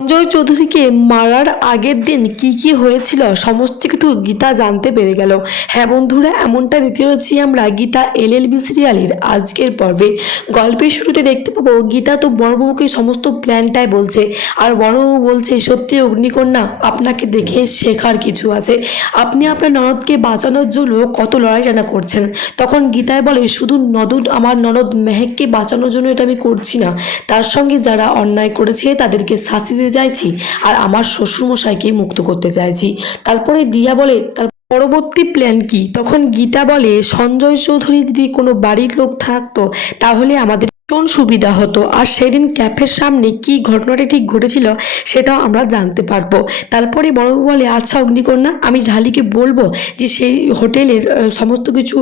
সঞ্জয় চৌধুরীকে মারার আগের দিন কি কি হয়েছিল সমস্ত কিছু গীতা জানতে পেরে গেল। হ্যাঁ বন্ধুরা, এমনটা দেখতে চলেছি আমরা গীতা এলএলবি সিরিয়ালের আজকের পর্বে। গল্পের শুরুতে দেখতে পাবো, গীতা তো বড়বাবুকে সমস্ত প্ল্যানটাই বলছে। আর বড়বাবু বলছে, সত্যি অগ্নিকন্যা, আপনাকে দেখে শেখার কিছু আছে। আপনি আপনার ননদকে বাঁচানোর জন্য কত লড়াই টানা করছেন। তখন গীতায় বলে, শুধু নদুর আমার ননদ মেহেককে বাঁচানোর জন্য এটা আমি করছি না। তার সঙ্গে যারা অন্যায় করেছে তাদেরকে শাস্তি দিতে চাইছি আর আমার শ্বশুরমশাইকে মুক্ত করতে চাইছি। তারপরে দিয়া বলে, তার পরবর্তী প্ল্যান কি? তখন গীতা বলে, সঞ্জয় চৌধুরী যদি কোনো বাড়ির লোক থাকতো, তাহলে আমাদের ভীষণ সুবিধা হতো। আর সেদিন ক্যাফের সামনে কি ঘটনাটি ঠিক ঘটেছিল, সেটাও আমরা জানতে পারব। তারপরে বড়বাবু বলে আচ্ছা অগ্নিকন্যা, আমি ঝালিকে বলব যে সেই হোটেলের সমস্ত কিছু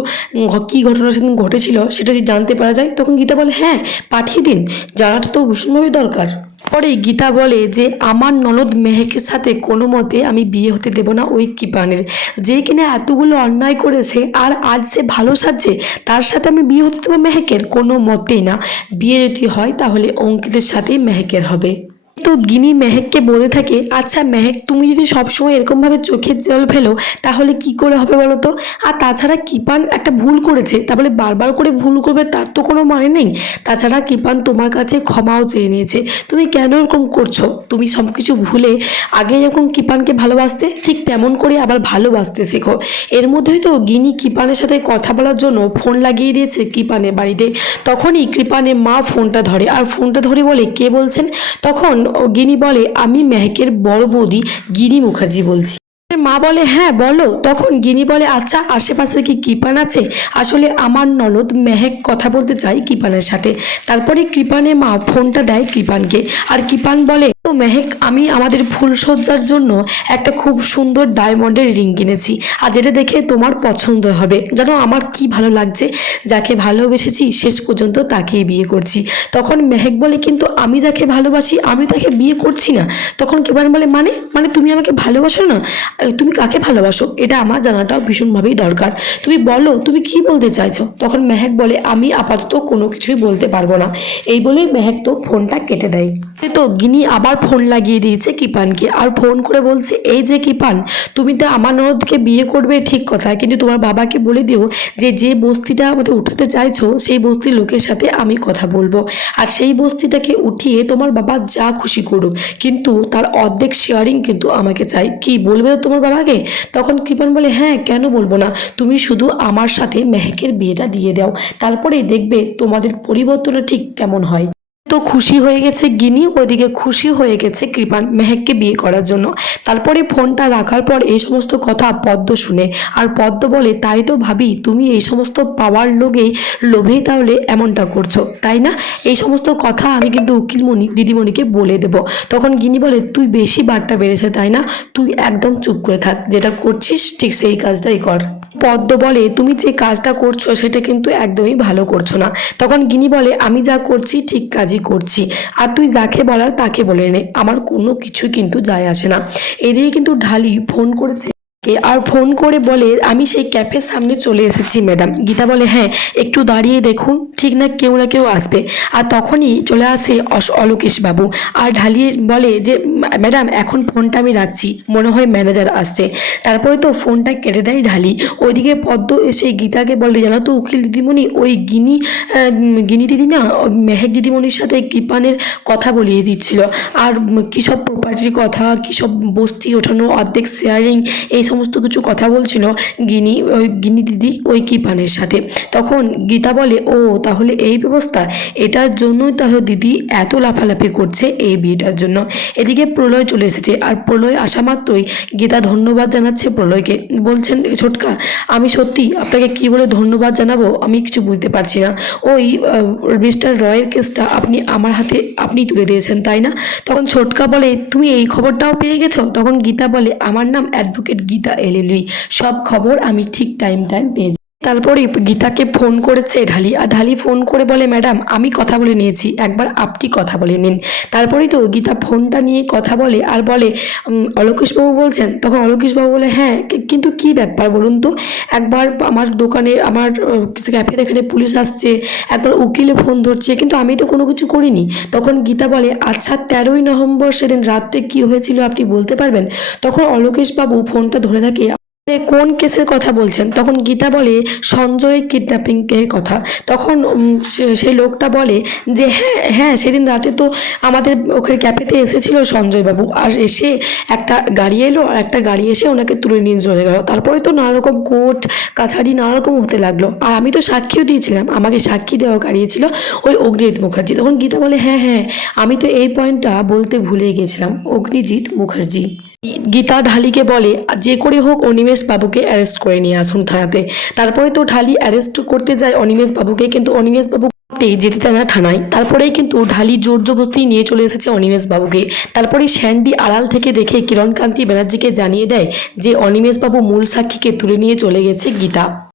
কী ঘটনা সেদিন ঘটেছিল, সেটা যদি জানতে পারা যায়? তখন গীতা বলে হ্যাঁ পাঠিয়ে দিন। জানাটা তো ভীষণভাবে দরকার। পরে গীতা বলে যে, আমার ননদ মেহেকের সাথে কোনো মতে আমি বিয়ে হতে দেব না ওই কিপানের। যে কিনা এতগুলো অন্যায় করেছে আর আজ সে ভালো সাজছে, তার সাথে আমি বিয়ে হতে দেবো মেহেকের? কোনো মতেই না। বিয়ে যদি হয় তাহলে অঙ্কিতের সাথেই মেহেকের হবে। তো গিনি মেহেককে বলে থাকে আচ্ছা মেহেক, তুমি যদি সবসময় এরকমভাবে চোখের জল ফেলো, তাহলে কি করে হবে বলো তো? আর তাছাড়া কিপান একটা ভুল করেছে তাহলে বারবার করে ভুল করবে তার তো কোনো মানে নেই। তাছাড়া কিপান তোমার কাছে ক্ষমাও চেয়ে নিয়েছে। তুমি কেন এরকম করছ? তুমি সব কিছু ভুলে আগে যখন কিপানকে ভালোবাসতে, ঠিক তেমন করে আবার ভালোবাসতে শেখো। এর মধ্যেই তো গিনি কিপানের সাথে কথা বলার জন্য ফোন লাগিয়ে দিয়েছে কিপানের বাড়িতে। তখনই কৃপানের মা ফোনটা ধরে, আর ফোনটা ধরে বলে কে বলছেন? তখন ও গিনি বলে, আমি মেহকের বড় বৌদি গিনি মুখার্জি বলছি। মা বলে হ্যাঁ বলো। তখন গিনি বলে আচ্ছা আশেপাশে কি কৃপান আছে? আসলে আমার ননদ মেহেক কথা বলতে চাই কৃপানের সাথে। তারপরে কৃপানের মা ফোনটা দেয় কৃপানকে। আর কৃপান বলে তো মেহেক, আমি আমাদের ফুলসজ্জার জন্য একটা খুব সুন্দর ডায়মন্ডের রিং কিনেছি। আর যেটা দেখে তোমার পছন্দ হবে। জানো, আমার কি ভালো লাগছে? যাকে ভালোবেসেছি, শেষ পর্যন্ত তাকেই বিয়ে করছি। তখন মেহেক বলে, কিন্তু আমি যাকে ভালোবাসি, আমি তাকে বিয়ে করছি না। তখন কিপান বলে মানে মানে তুমি আমাকে ভালোবাসো না? তুমি কাকে ভালোবাসো? এটা আমার জানাটাও ভীষণভাবেই দরকার। তুমি বলো, তুমি কি বলতে চাইছো? তখন মেহেক বলে, আমি আপাতত কোনো কিছুই বলতে পারব না। এই বলে মেহেক তো ফোনটা কেটে দেয়। তো গিনি আবার ফোন লাগিয়ে দিয়েছে কিপানকে। আর ফোন করে বলছে, এই যে কিপান, তুমি তো আমার ননদকে বিয়ে করবে ঠিক কথা, কিন্তু তোমার বাবাকে বলে দিও যে যে বস্তিটা আমাদের উঠাতে চাইছো, সেই বস্তির লোকের সাথে আমি কথা বলব। আর সেই বস্তিটাকে উঠিয়ে তোমার বাবা যা খুশি করুক, কিন্তু তার অর্ধেক শেয়ারিং কিন্তু আমাকে চাই। কি, বলবে তোমার বাবাকে? তখন কৃপান বলে হ্যাঁ কেন বলব না, তুমি শুধু আমার সাথে মেহেকের বিয়েটা দিয়ে দাও তারপরে দেখবে তোমাদের পরিবর্তনটা ঠিক কেমন হয়। তো খুশি হয়ে গেছে গিনি ওইদিকে খুশি হয়ে গেছে কৃপান মেহেককে বিয়ে করার জন্য। তারপরে ফোনটা রাখার পর এই সমস্ত কথা পদ্ম শুনে। আর পদ্ম বলে, তাই তো ভাবি, তুমি এই সমস্ত পাওয়ার লোভে লোভেই তাহলে এমনটা করছ, তাই না? এই সমস্ত কথা আমি কিন্তু উকিলমণি, দিদিমণিকে বলে দেব। তখন গিনি বলে, তুই বেশি বারটা বেড়েছে, তাই না? তুই একদম চুপ করে থাক, যেটা করছিস ঠিক সেই কাজটাই কর। পদ্ম বলে তুমি যে কাজটা করছ সেটা কিন্তু একদমই ভালো করছ না। তখন গিনি বলে, আমি যা করছি ঠিক কাজই করছি। আর তুই যাকে বলার তাকে বলে নে। আমার কোনো কিছু কিন্তু যায় আসে না। এদিকে কিন্তু ঢালি ফোন করেছে। কে আর ফোন করে বলে, আমি সেই ক্যাফের সামনে চলে এসেছি, ম্যাডাম। গীতা বলে হ্যাঁ একটু দাঁড়িয়ে দেখুন, ঠিক না, কেউ না কেউ আসবে। আর তখনই চলে আসে বাবু আর ঢালিয়ে বলে যে, ম্যাডাম, এখন ফোনটা আমি রাখছি। মনে হয় ম্যানেজার আসছে। তারপরে তো ফোনটা কেটে দেয় ঢালি। ওইদিকে পদ্ম এসে গীতাকে বলে, জানো তো উকিল দিদিমণি, ওই গিনি গিনি দিদি না মেহেক দিদিমণির সাথে কৃপানের কথা বলিয়ে দিচ্ছিল। আর কী সব প্রপার্টির কথা, কী সব বস্তি ওঠানো, অর্ধেক শেয়ারিং এই সমস্ত কিছু কথা বলছিল গিনি, ওই গিনি দিদি, ওই কৃপানের সাথে। তখন গীতা বলে, ও, তাহলে এই ব্যবস্থা? এটার জন্যই তাহলে দিদি এত লাফালাফি করছে এই বিয়েটার জন্য? এদিকে প্রলয় চলে এসেছে, আর প্রলয় আসা মাত্রই গীতা ধন্যবাদ জানাচ্ছে প্রলয়কে। বলছেন, ছোটকা, আমি সত্যি আপনাকে কি বলে ধন্যবাদ জানাব? আমি কিছু বুঝতে পারছি না। ওই মিস্টার রয়ের কেসটা আপনি আমার হাতে, আপনি তুলে দিয়েছেন, তাই না? তখন ছোটকা বলে, তুমি এই খবরটাও পেয়ে গেছো? তখন গীতা বলে, আমার নাম অ্যাডভোকেট গীতা এলএলই সব খবর আমি ঠিক টাইম টাইম পেয়ে। তারপরে গীতাকে ফোন করেছে ঢালি। আর ঢালি ফোন করে বলে, ম্যাডাম, আমি কথা বলে নিয়েছি। একবার আপনি কথা বলে নিন। তারপরেই তো গীতা ফোনটা নিয়ে কথা বলে আর বলে অলোকেশবাবু বলছেন? তখন অলোকেশবাবু বলে হ্যাঁ কিন্তু কি ব্যাপার বলুন তো? একবার আমার দোকানে, আমার ক্যাফের এখানে পুলিশ আসছে, একবার উকিলে ফোন ধরছে, কিন্তু আমি তো কোনো কিছু করিনি। তখন গীতা বলে আচ্ছা তেরোই নভেম্বর সেদিন রাত্রে কি হয়েছিল আপনি বলতে পারবেন? তখন অলোকেশবাবু ফোনটা ধরে থাকে "আপনি কোন কেসের কথা বলছেন? তখন গীতা বলে, সঞ্জয় কিডন্যাপিং এর কথা। তখন সেই লোকটা বলে যে হ্যাঁ হ্যাঁ সেদিন রাতে তো আমাদের ওখানে ক্যাফেতে এসেছিল সঞ্জয়বাবু। আর এসে একটা গাড়ি এলো, আর একটা গাড়ি এসে ওনাকে তুলে নিয়ে চলে গেল। তারপরে তো নানা রকম কোর্ট, কাছারি নানা রকম হতে লাগল। আর আমি তো সাক্ষীও দিয়েছিলাম। আমাকে সাক্ষী দেওয়া গাড়িয়েছিল ওই অগ্নিজিৎ মুখার্জি। তখন গীতা বলে হ্যাঁ হ্যাঁ আমি তো এই পয়েন্টটা বলতে ভুলে গেছিলাম। অগ্নিজিৎ মুখার্জি। গীতা ঢালিকে বলে যে করে হোক অনিমেষ বাবুকে অ্যারেস্ট করে নিয়ে আসুন থানাতে। তারপরে তো ঢালি অ্যারেস্ট করতে যায় অনিমেষ বাবুকে, কিন্তু অনিমেষ বাবু যেতে দেয় না থানায়। তারপরেই কিন্তু ঢালি জোর জবস্তি নিয়ে চলে এসেছে অনিমেষ বাবুকে। তারপরে স্যান্ডি আড়াল থেকে দেখে কিরণকান্তি ব্যানার্জিকে জানিয়ে দেয় যে, অনিমেষ বাবু মূল সাক্ষীকে তুলে নিয়ে চলে গেছে গীতা।